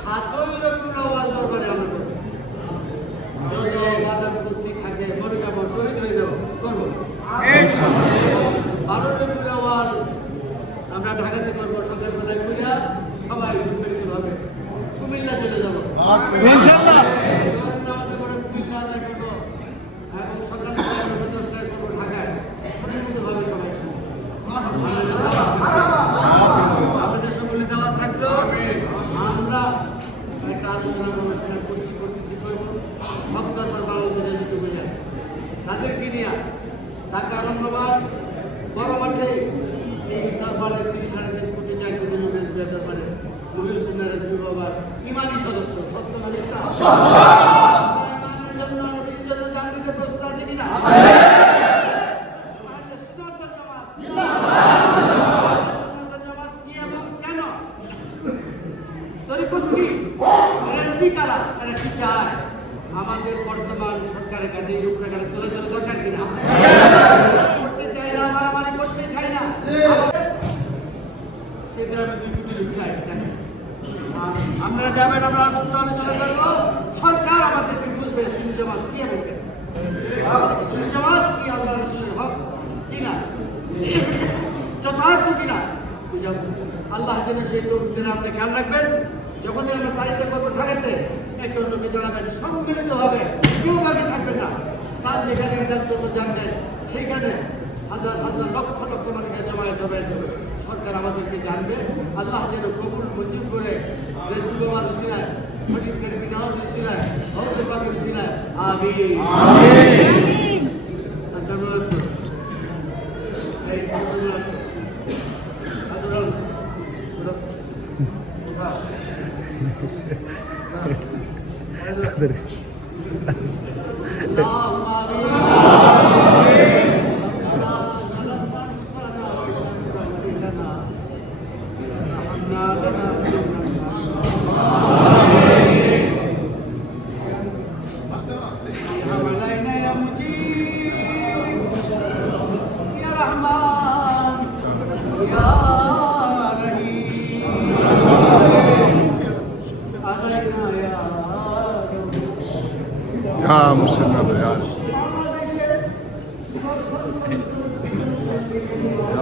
সাতই রবিউল দরবারে আমরা করব। যত বাধা বিপত্তি থাকে মরে যাব শহীদ হয়ে যাব করব বারো রবিউল আমরা ঢাকাতে করব সকালবেলায় ঘুরিয়া সবাই সুপরিচিতভাবে কুমিল্লা চলে যাব ইনশাআল্লাহ জোহরের নামাজের পরে কুমিল্লা আদায় করব এবং সকালবেলা নটা দশটায় করব ঢাকায় সবাই শুনব আমাদের সকলে দেওয়া থাকল আমরা একটা আলোচনা গবেষণা করছি করতেছি করব ভক্তর পর বাংলাদেশে যেতে বলে আছে তাদেরকে নিয়ে বড় মাঠে এই দরবারে তিরিশ সাড়ে তিন কোটি চার কোটি লোকের দরবারে সুন্নারের দুই বাবার ইমানি সদস্য সত্য। আমাদের বর্তমান সরকারের কাছে এই রূপরেখাটা তুলে ধরা দরকার কিনা? আল্লাহ রসুলের হক? খেয়াল রাখবেন। যখনই আমরা তারিখটা করব ঢাকাতে অন্যকে জানাবেন সম্মিলিত হবে কেউ বাকি থাকবে না। স্থান যেখানে এটার জানবেন সেইখানে হাজার হাজার লক্ষ লক্ষ মানুষকে জমায়েত হবে। সরকার আমাদেরকে জানবে। আল্লাহ যেন কবুল মঞ্জুর করে রেজুল বাবার সিনায় ফটিক গরিবী নওয়াজ সিনায় হৌসে পাকের সিনায়। আমিন। আচ্ছা তো। Ya Müslümanlar ya. Ya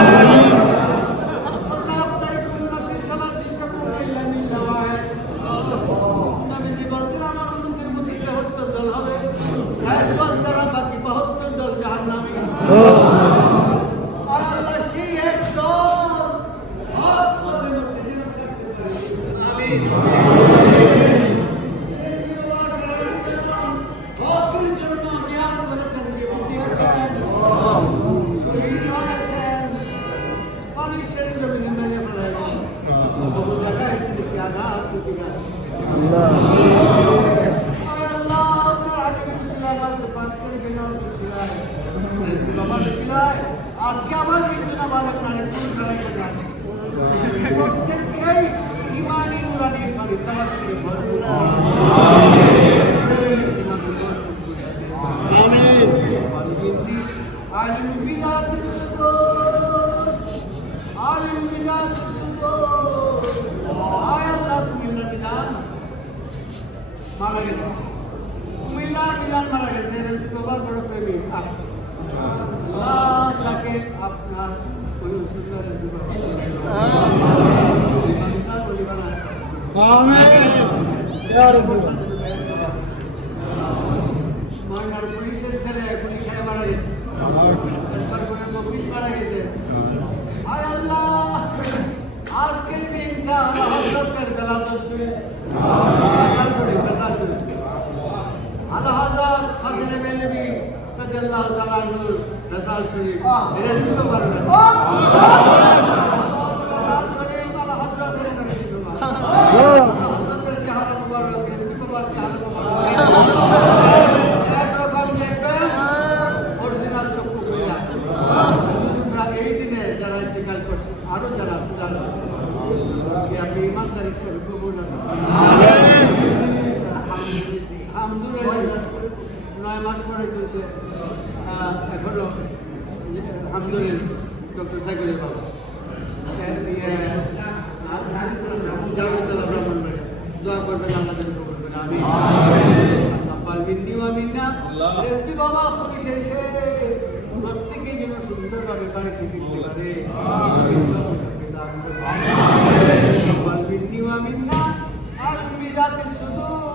আজকে কিন্তু আমার আপনার প্রত্যেককেই ইমানি মারা গেছে কুমিল্লা মিলান মারা গেছে বাবার বড় প্রেমী আপনাকে আপনার ওই ওষুধ ময়নার পুলিশের ছেলে গুলি খেয়ে মারা গেছে এরপর করে মফিজ মারা গেছে আয় আল্লাহ আজকের দিনটা হজরতের বেলা দর্শনে বেসাল করে বেসাল করে আল্লাহ হজরত ফাজলে মেলবি রাদিয়াল্লাহু তাআলা আনহুর বেসাল শরীফ এটা দিতে পারে হিসেবে কবুল আলহামদুলিল্লাহ। নয় মাস পরে চলছে এখনও আলহামদুলিল্লাহ ডক্টর সাইকুলের বাবা দোয়া করবেন আল্লাহ কবুল করে আমি বাবা পুলিশের প্রত্যেকেই যেন সুন্দরভাবে বাড়িতে ফিরতে পারে منا أهل بذات الصدور